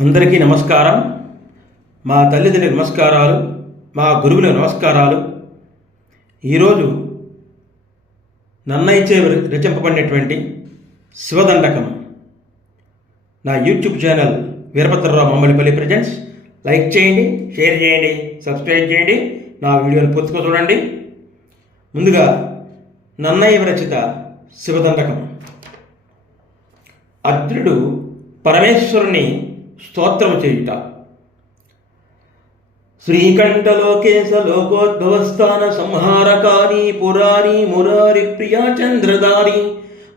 అందరికీ నమస్కారం. మా తల్లిదండ్రులకు నమస్కారాలు, మా గురువులకు నమస్కారాలు. ఈరోజు నన్నయ్యచే రచింపబడినటువంటి శివదండకం నా YouTube channel Veerabhadrarao Mammallnipalli presents. Like చేయండి, షేర్ చేయండి, సబ్స్క్రైబ్ చేయండి. నా వీడియోని పూర్తిగా చూడండి. ముందుగా నన్నయ్య విరచిత శివదండకం. అర్జునుడు పరమేశ్వరుని స్తోత్రము చేయుట. శ్రీకంఠలోకేశ లోకోద్భవస్థాన సంహారకారి పురారి మురారి ప్రియా చంద్రదారి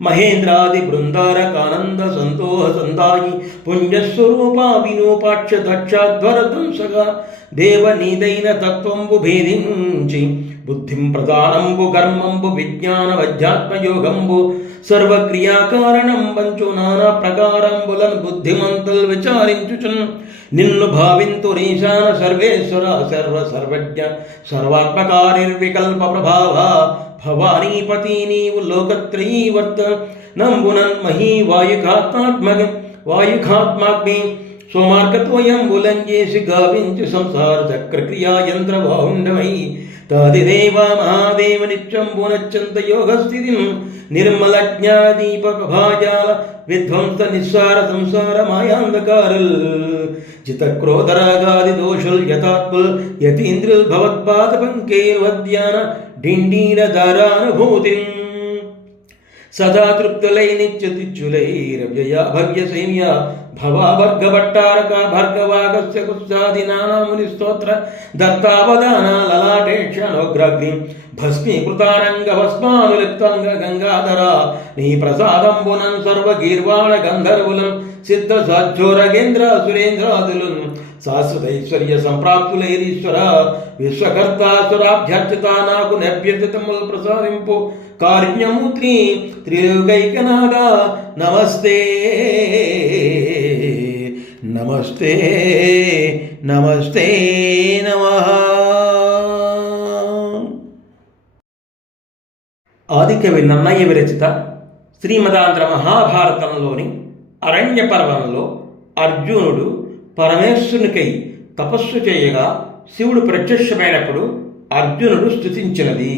మహేంద్రాది బృందారకానంద సంతోహ సందాయి పుణ్యస్వరూపా వినూపాక్ష దక్షాధ్వర ధ్వంసగా దేవ నీదైన తత్వంబు భేదించి బుద్ధిం ప్రధానంబు కర్మంబు విజ్ఞాన అధ్యాత్మయోగంబు సర్వక్రియాకారణం పంచు నానా ప్రకారంబులను బుద్ధిమంతులు విచారించుచున్ నిన్ను భావింతురీశాన సర్వేశ్వర సర్వ సర్వజ్ఞ సర్వాత్మకారిర్వికల్ప ప్రభావ భవానీపతి నీవు లోకత్రయీవర్త నంబునన్ మహీ వాయుఖాత్మాగ్ని స్వమార్గత్వయంబులంజేసి గావించి సంసార చక్రక్రియా యంత్రవాహుండమై తాదిదేవ మహాదేవ నిత్యంబునచ్చంత యోగస్థితిం నిర్మల జ్ఞానదీప ప్రభాజాల విధ్వంస నిస్సార సంసార మాయాంధకారుల్ జితక్రోధరాగాది దోషుల్ యతాత్ముల్ యతీంద్రుల్ భవత్పాద పంకేర్వద్యాన డిండీన దారానుభూతిం సదా తృప్తులై నిత్యతిచ్చులై రవ్యయ భవ్య సైమ్య భవాభర్గభట్టారక భర్గవాగస్య కుత్సాది నానాముని స్తోత్ర దత్తావదాన లలాటేక్షణోగ్రగ్ని భస్మీకృతారంగ భస్మానులిప్తాంగ గంగాధర నీ ప్రసాదంబునం సర్వగీర్వాణ గంధర్వులం సిద్ధ సాధ్యోరగేంద్ర సురేంద్రాదులం శాశ్వతైశ్వర్య సంప్రాప్తులైరీశ్వర విశ్వకర్తాసురాభ్యర్చిత నాకు నభ్యర్థితములు ప్రసాదింపు కారుణ్యమూర్తి త్రిలోకైకనాథ నమస్తే నమస్తే నమస్తే నమః. ఆదికవి నన్నయ్య విరచిత శ్రీమదాంధ్ర మహాభారతంలోని అరణ్య పర్వంలో అర్జునుడు పరమేశ్వరునికై తపస్సు చేయగా శివుడు ప్రత్యక్షమైనప్పుడు అర్జునుడు స్తుతించినది.